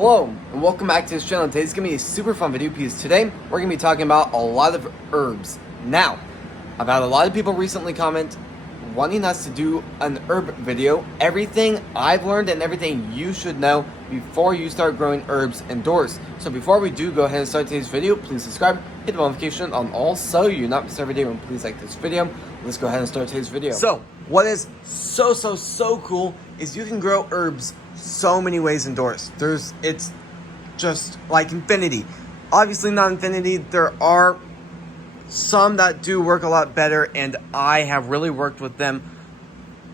Hello, and welcome back to this channel. Today's going to be a super fun video because today we're going to be talking about a lot of herbs. Now, I've had a lot of people recently comment wanting us to do an herb video, everything I've learned and everything you should know before you start growing herbs indoors. So before we do go ahead and start today's video, please subscribe, hit the notification on all so you not miss our video, and please like this video. Let's go ahead and start today's video. So, what is so cool is you can grow herbs so many ways indoors. It's just like infinity. Obviously not infinity. There are some that do work a lot better, and I have really worked with them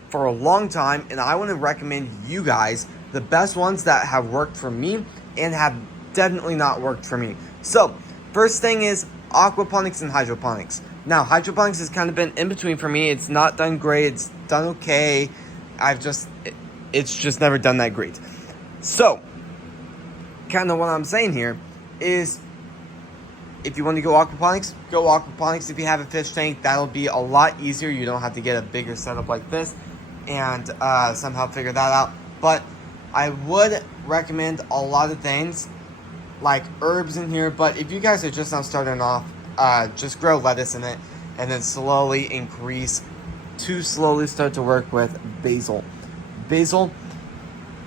for a long time, and I want to recommend you guys the best ones that have worked for me and have definitely not worked for me. So first thing is aquaponics and hydroponics. Now hydroponics has kind of been in between for me. It's not done great, it's done okay. It's just never done that great. So, kind of what I'm saying here is, if you want to go aquaponics, go aquaponics. If you have a fish tank, that'll be a lot easier. You don't have to get a bigger setup like this and somehow figure that out. But I would recommend a lot of things like herbs in here. But if you guys are just now starting off, just grow lettuce in it and then slowly increase to slowly start to work with basil. Basil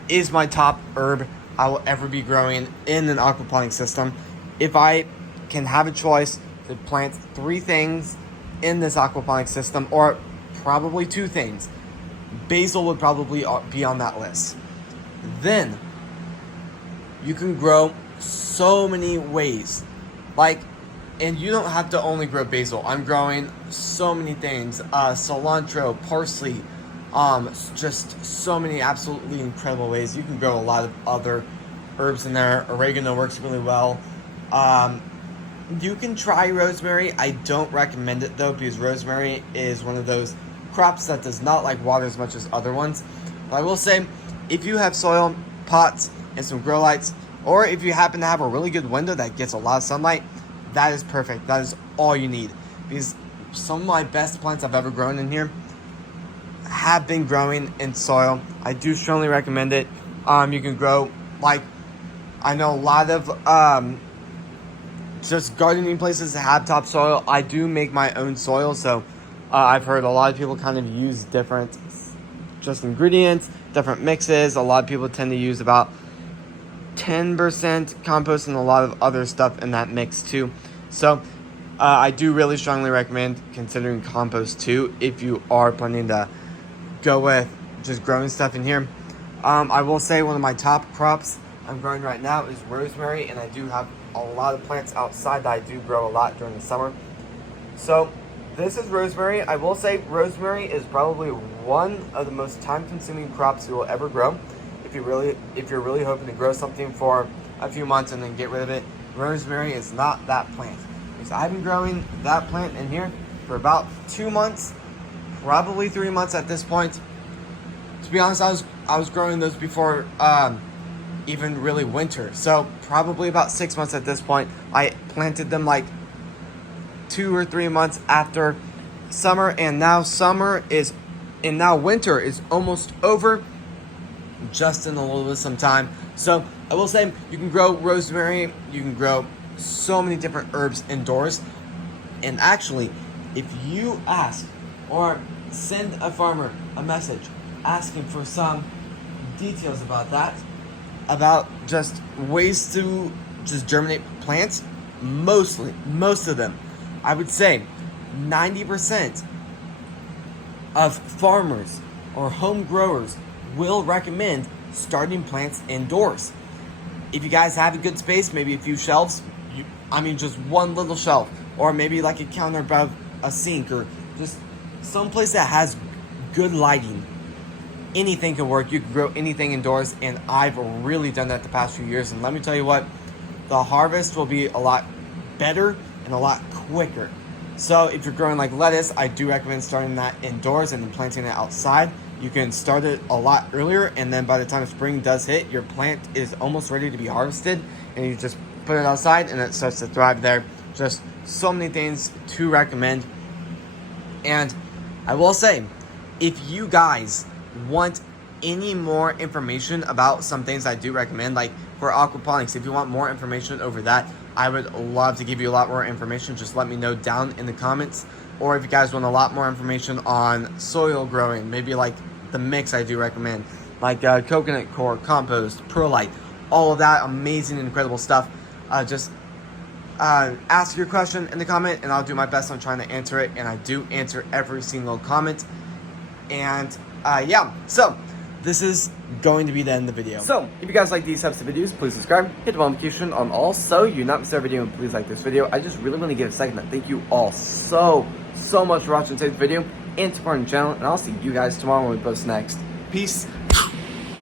is my top herb I will ever be growing in an aquaponic system. If I can have a choice to plant 3 things in this aquaponic system, or probably 2 things, basil would probably be on that list. Then you can grow so many ways. And you don't have to only grow basil. I'm growing so many things. Cilantro, parsley, just so many absolutely incredible ways. You can grow a lot of other herbs in there. Oregano works really well. You can try rosemary. I don't recommend it though, because rosemary is one of those crops that does not like water as much as other ones. But I will say, if you have soil, pots, and some grow lights, or if you happen to have a really good window that gets a lot of sunlight, that is perfect. That is all you need. Because some of my best plants I've ever grown in here have been growing in soil. I do strongly recommend it. You can grow, I know a lot of just gardening places that have topsoil. I do make my own soil, so I've heard a lot of people kind of use different just ingredients, different mixes. A lot of people tend to use about 10% compost and a lot of other stuff in that mix too. So I do really strongly recommend considering compost too if you are planning to go with just growing stuff in here. I will say one of my top crops I'm growing right now is rosemary, and I do have a lot of plants outside that I do grow a lot during the summer. So this is rosemary. I will say rosemary is probably one of the most time-consuming crops you will ever grow. If you're really hoping to grow something for a few months and then get rid of it, rosemary is not that plant. Because I've been growing that plant in here for about 2 months, probably 3 months at this point. To be honest, I was growing those before even really winter, so probably about 6 months at this point. I planted them like 2 or 3 months after summer, and now winter is almost over, just in a little bit of some time. So I will say, you can grow rosemary, you can grow so many different herbs indoors. And actually, if you ask or send a farmer a message asking for some details about that, about just ways to just germinate plants, most of them, I would say 90% of farmers or home growers will recommend starting plants indoors. If you guys have a good space, maybe a few shelves, just one little shelf, or maybe like a counter above a sink, or just someplace that has good lighting, anything can work. You can grow anything indoors, and I've really done that the past few years. And let me tell you what, the harvest will be a lot better and a lot quicker. So if you're growing like lettuce, I do recommend starting that indoors and then planting it outside. You can start it a lot earlier, and then by the time spring does hit, your plant is almost ready to be harvested, and you just put it outside and it starts to thrive there. Just so many things to recommend. And I will say, if you guys want any more information about some things I do recommend, like for aquaponics. If you want more information over that, I would love to give you a lot more information. Just let me know down in the comments. Or if you guys want a lot more information on soil growing, maybe like the mix I do recommend, like coconut coir, compost, perlite, all of that amazing and incredible stuff. Just ask your question in the comment, and I'll do my best on trying to answer it. And I do answer every single comment. And yeah, so this is going to be the end of the video. So if you guys like these types of videos, please subscribe, hit the notification on all so you not miss our video, and please like this video. I just really want to give a second to thank you all so much for watching today's video and supporting the channel, and I'll see you guys tomorrow when we post next. Peace.